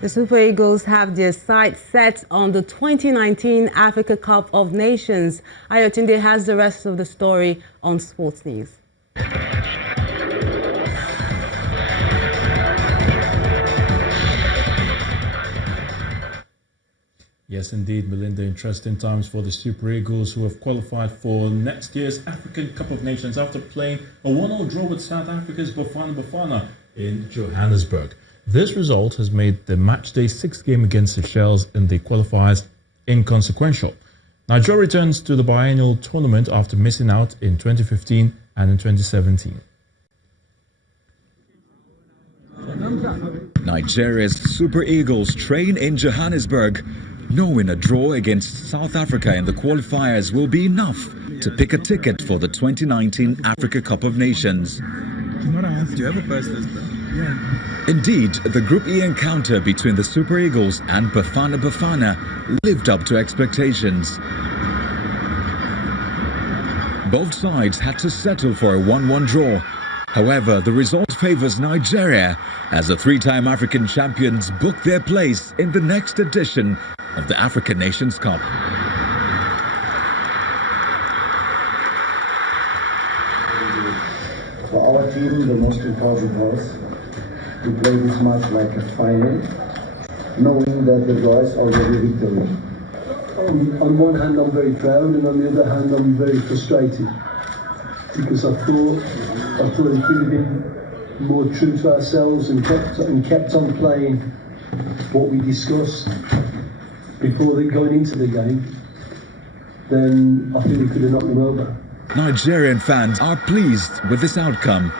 The Super Eagles have their sights set on the 2019 Africa Cup of Nations. Ayotunde has the rest of the story on Sports News. Yes, indeed, Melinda. Interesting times for the Super Eagles, who have qualified for next year's African Cup of Nations after playing a 1-0 draw with South Africa's Bafana in Johannesburg. This result has made the matchday 6th game against Seychelles in the qualifiers inconsequential. Nigeria returns to the biennial tournament after missing out in 2015 and in 2017. Nigeria's Super Eagles train in Johannesburg, knowing a draw against South Africa in the qualifiers will be enough to pick a ticket for the 2019 Africa Cup of Nations. Do you have a first list? Yeah. Indeed, the Group E encounter between the Super Eagles and Bafana lived up to expectations. Both sides had to settle for a 1-1 draw. However, the result favors Nigeria as the 3-time African champions book their place in the next edition of the African Nations Cup. For our team, the most important was to play this match like a final, knowing that the draw is already victory. On one hand, I'm very proud, and on the other hand, I'm very frustrated because I thought we could have been more true to ourselves and kept on playing what we discussed before going into the game. Then I think we could have knocked them over. Nigerian fans are pleased with this outcome.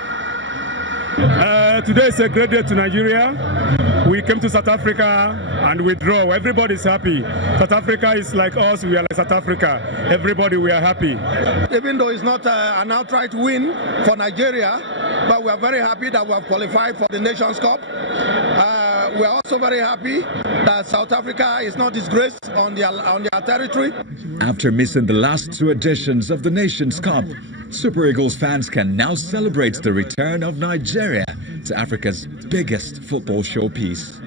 Today is a great day to Nigeria. We came to South Africa and we draw. Everybody's happy. South Africa is like us. We are like South Africa. Everybody, we are happy. Even though it's not an outright win for Nigeria, but we are very happy that we have qualified for the Nations Cup. We are also very happy that South Africa is not disgraced on their territory. After missing the last 2 editions of the Nations Cup, Super Eagles fans can now celebrate the return of Nigeria to Africa's biggest football showpiece.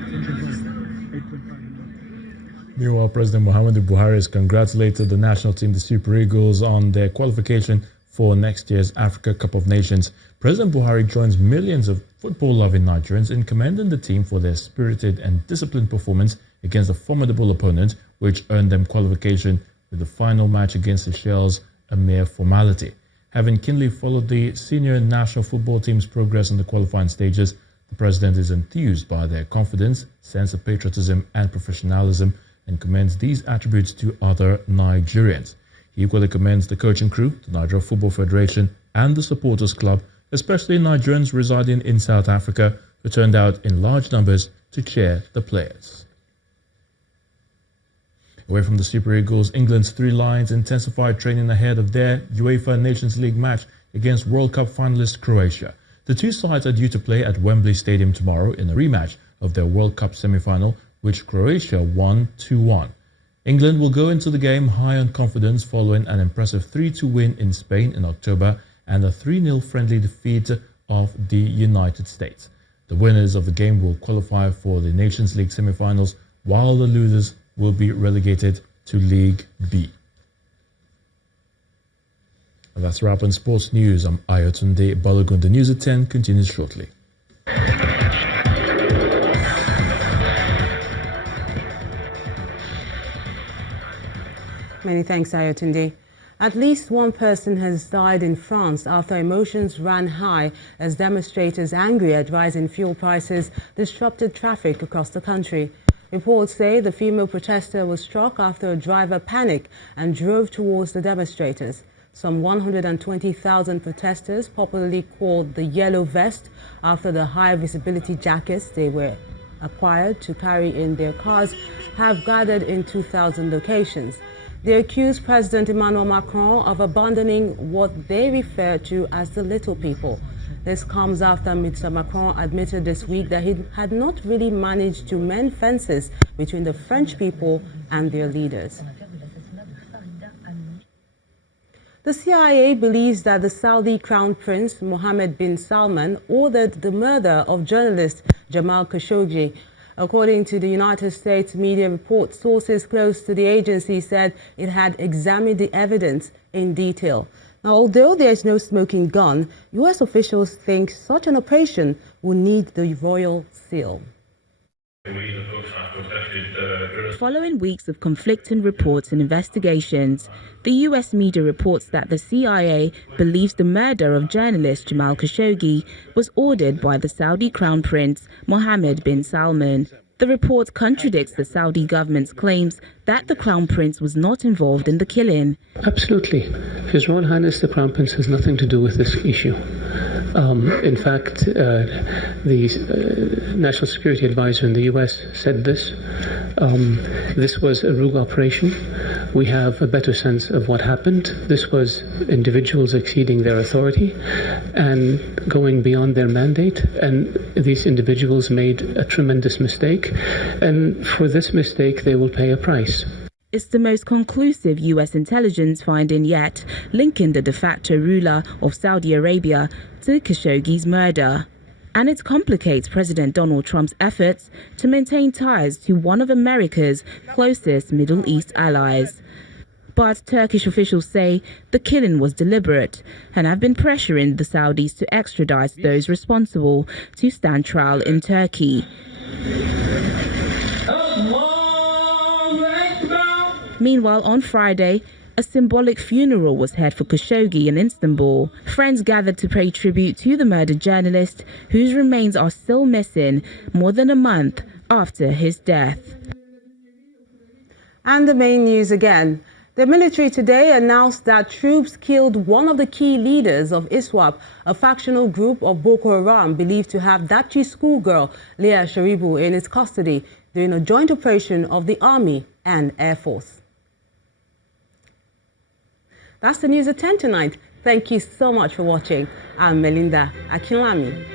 Meanwhile, President Muhammadu Buhari has congratulated the national team, the Super Eagles, on their qualification for next year's Africa Cup of Nations. President Buhari joins millions of football-loving Nigerians in commending the team for their spirited and disciplined performance against a formidable opponent, which earned them qualification, with the final match against Seychelles a mere formality. Having keenly followed the senior national football team's progress in the qualifying stages, the president is enthused by their confidence, sense of patriotism and professionalism, and commends these attributes to other Nigerians. He equally commends the coaching crew, the Nigeria Football Federation, and the supporters club, especially Nigerians residing in South Africa, who turned out in large numbers to cheer the players. Away from the Super Eagles, England's 3 Lions intensified training ahead of their UEFA Nations League match against World Cup finalist Croatia. The 2 sides are due to play at Wembley Stadium tomorrow in a rematch of their World Cup semi-final, which Croatia won 2-1. England will go into the game high on confidence following an impressive 3-2 win in Spain in October and a 3-0 friendly defeat of the United States. The winners of the game will qualify for the Nations League semi-finals, while the losers will be relegated to League B. And that's a wrap on Sports News. I'm Ayotunde Balogun. The news at 10 continues shortly. Many thanks, Ayotunde. At least 1 person has died in France after emotions ran high as demonstrators angry at rising fuel prices disrupted traffic across the country. Reports say the female protester was struck after a driver panicked and drove towards the demonstrators. Some 120,000 protesters, popularly called the Yellow Vest, after the high visibility jackets they were acquired to carry in their cars, have gathered in 2,000 locations. They accuse President Emmanuel Macron of abandoning what they refer to as the little people. This comes after Mr. Macron admitted this week that he had not really managed to mend fences between the French people and their leaders. The CIA believes that the Saudi Crown Prince Mohammed bin Salman ordered the murder of journalist Jamal Khashoggi. According to the United States media report, sources close to the agency said it had examined the evidence in detail. Now, although there is no smoking gun, U.S. officials think such an operation will need the royal seal. Following weeks of conflicting reports and investigations, the U.S. media reports that the CIA believes the murder of journalist Jamal Khashoggi was ordered by the Saudi Crown Prince Mohammed bin Salman. The report contradicts the Saudi government's claims that the Crown Prince was not involved in the killing. Absolutely. His Royal Highness the Crown Prince has nothing to do with this issue. In fact, the National Security Advisor in the U.S. said this. This was a rogue operation. We have a better sense of what happened. This was individuals exceeding their authority and going beyond their mandate. And these individuals made a tremendous mistake. And for this mistake, they will pay a price. It's the most conclusive U.S. intelligence finding yet, linking the de facto ruler of Saudi Arabia to Khashoggi's murder. And it complicates President Donald Trump's efforts to maintain ties to one of America's closest Middle East allies. But Turkish officials say the killing was deliberate and have been pressuring the Saudis to extradite those responsible to stand trial in Turkey. Meanwhile, on Friday, a symbolic funeral was held for Khashoggi in Istanbul. Friends gathered to pay tribute to the murdered journalist, whose remains are still missing more than a month after his death. And the main news again. The military today announced that troops killed one of the key leaders of ISWAP, a factional group of Boko Haram believed to have Dapchi schoolgirl Leah Sharibu in its custody during a joint operation of the Army and Air Force. That's the news at 10 tonight. Thank you so much for watching. I'm Melinda Akinlami.